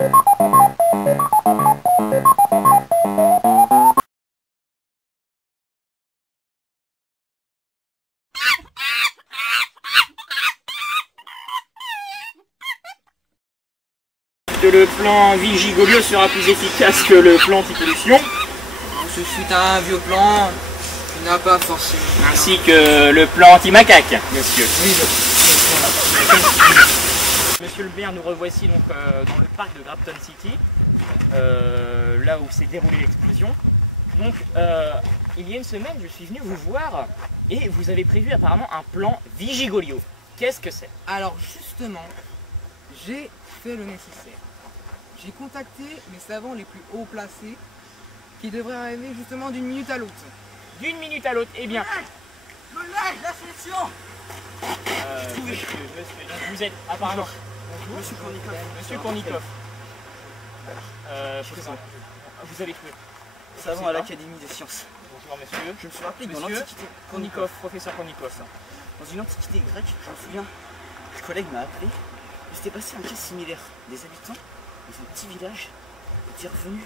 Que le plan Vigigolio sera plus efficace que le plan anti-pollution. Ce fut un vieux plan qui n'a pas forcément. Ainsi que le plan anti-macaque, monsieur. Oui, Monsieur le maire, nous revoici donc dans le parc de Grafton City, là où s'est déroulée l'explosion. Donc, il y a une semaine, je suis venu vous voir et vous avez prévu apparemment un plan Vigigolio. Qu'est-ce que c'est? alors justement, j'ai fait le nécessaire. J'ai contacté mes savants les plus haut placés qui devraient arriver justement d'une minute à l'autre. D'une minute à l'autre, eh bien. Le lait, la solution. Monsieur, donc vous êtes apparemment. Monsieur Kornikov. Monsieur Kornikov. Vous avez trouvé. Savant à l'Académie des sciences. Bonjour monsieur. Je me suis rappelé que dans Monsieur l'Antiquité, Kornikov, professeur Kornikov. dans une antiquité grecque, je me souviens, un collègue m'a appelé, il s'était passé un cas similaire. Des habitants dans un petit village étaient revenus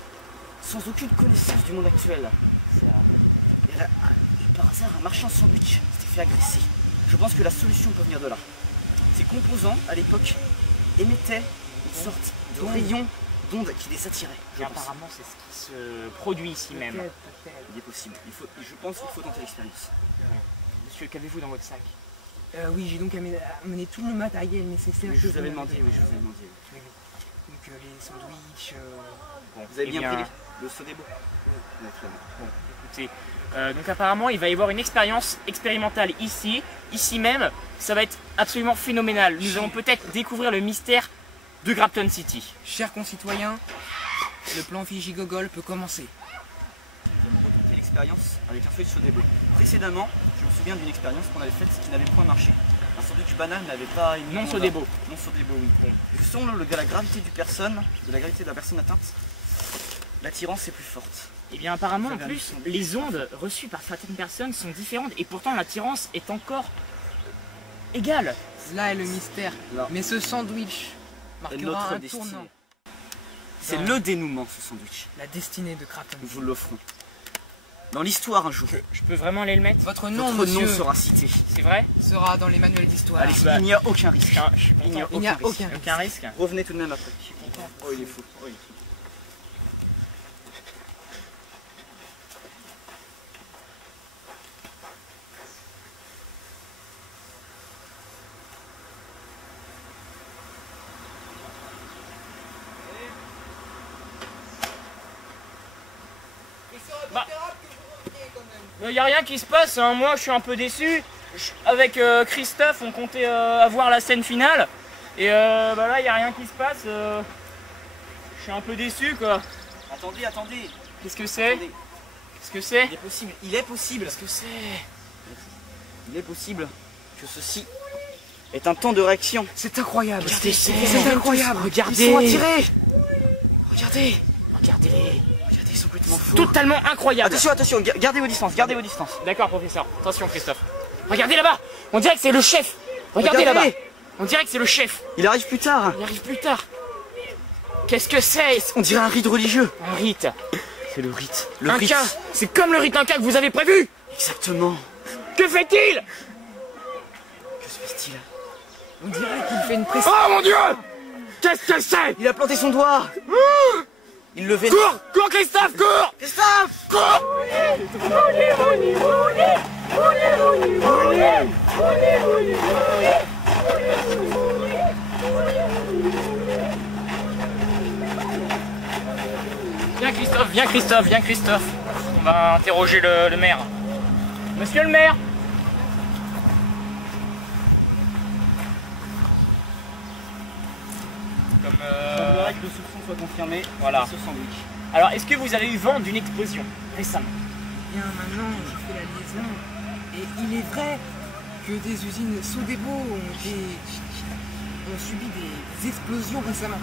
sans aucune connaissance du monde actuel. Et par hasard, un marchand de sandwich s'était fait agresser. Je pense que la solution peut venir de là. Ces composants, à l'époque, émettaient une sorte de rayon d'ondes qui les attirait. Et apparemment, c'est ce qui se produit ici même. Il est possible. Je pense qu'il faut tenter l'expérience. Monsieur, qu'avez-vous dans votre sac? Oui, j'ai donc amené tout le matériel nécessaire. Oui, je vous avais demandé, oui, je vous avais demandé. Oui. Donc les sandwichs. Bon, Vous avez eh bien pris le Sodebo? Oui, très bien. Bon, écoutez, donc apparemment, il va y avoir une expérience expérimentale ici même. Ça va être absolument phénoménal. Nous allons peut-être découvrir le mystère de Grafton City. Chers concitoyens, le plan Vigigogol peut commencer. Nous allons retenter l'expérience avec un feuille de Sodebo. Précédemment, je me souviens d'une expérience qu'on avait faite qui n'avait point marché. Un sandwich banal n'avait pas émis Non Sodebo. Non Sodebo, oui. Bon. Justement, de la gravité de la gravité de la personne atteinte, l'attirance est plus forte. Et bien apparemment, en plus, les ondes reçues par certaines personnes sont différentes et pourtant l'attirance est encore égale. Là est le mystère. Là. Mais ce sandwich marquera notre un destinée. tournant. C'est le dénouement, ce sandwich. La destinée de Grafton. Nous vous l'offrons. Dans l'histoire, un jour, Je peux vraiment aller le mettre? Votre nom, votre nom monsieur, sera cité. C'est vrai? sera dans les manuels d'histoire. Allez, il n'y a aucun risque. Je suis Il n'y a content. Il n'y a aucun risque. aucun. Aucun risque? Revenez tout de même après. Oh, il est fou. Oh, il est fou. Il n'y a rien qui se passe, hein. Moi je suis un peu déçu. Avec Christophe, on comptait avoir la scène finale. Et bah là, il n'y a rien qui se passe. Je suis un peu déçu quoi. Attendez, attendez. Qu'est-ce que c'est? Attendez. Qu'est-ce que c'est? Il est possible Qu'est-ce que c'est? Il est possible que ceci est un temps de réaction. C'est incroyable. Regardez, C'est incroyable. Regardez. Ils sont attirés. Regardez. Regardez-les. Regardez, ils sont complètement fous. Totalement incroyable. Attention, attention, gardez vos distances, gardez vos distances. D'accord, professeur. Attention, Christophe. Regardez là-bas. On dirait que c'est le chef. Regardez là-bas. On dirait que c'est le chef. Il arrive plus tard. Il arrive plus tard. Qu'est-ce que c'est? On dirait un rite religieux. Un rite. C'est le rite. Le Inca. rite. C'est comme le rite Inca que vous avez prévu. Exactement. Que fait-il? Que se passe-t-il? On dirait qu'il fait une pression. Oh mon Dieu! Qu'est-ce que c'est? Il a planté son doigt. Il le vénère. Cours! Cours, Christophe, cours! Christophe! Cours! Viens Christophe, viens Christophe, viens Christophe. On va interroger le maire. Monsieur le maire! Comme Il semblerait que le soupçon soit confirmé. Voilà. Ce sandwich. Alors, est-ce que vous avez eu vent d'une explosion récemment? Bien maintenant, j'ai fait la liaison. Et il est vrai que des usines Sodebo ont subi des explosions récemment.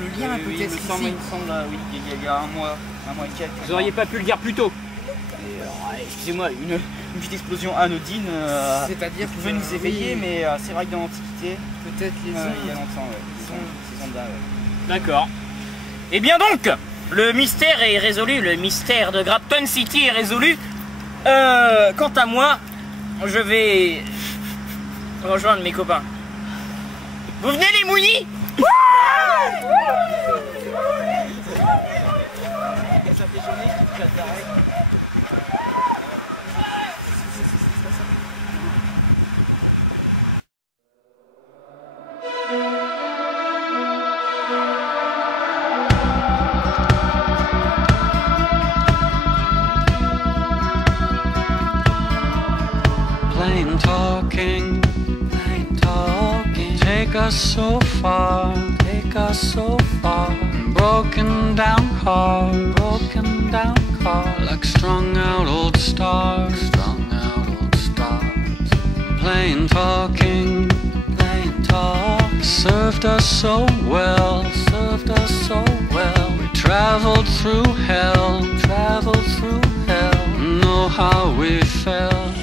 Le lien peut il être me semble, ici. il me semble, oui, il y a un mois et quelques. Vous auriez pas pu le dire plus tôt. Et, excusez-moi, une petite explosion anodine C'est-à-dire pouvait nous éveiller, mais c'est vrai que dans l'Antiquité, peut-être les il y a ondes. longtemps, ouais, ces ondes-là, ouais. D'accord. Eh bien donc, le mystère est résolu, le mystère de Grafton City est résolu. Quant à moi, je vais rejoindre mes copains. Vous venez les mouillis? Plain talking, take us so far, broken down car, like strung out old stars, plain talking, served us so well, we traveled through hell, know how we felt.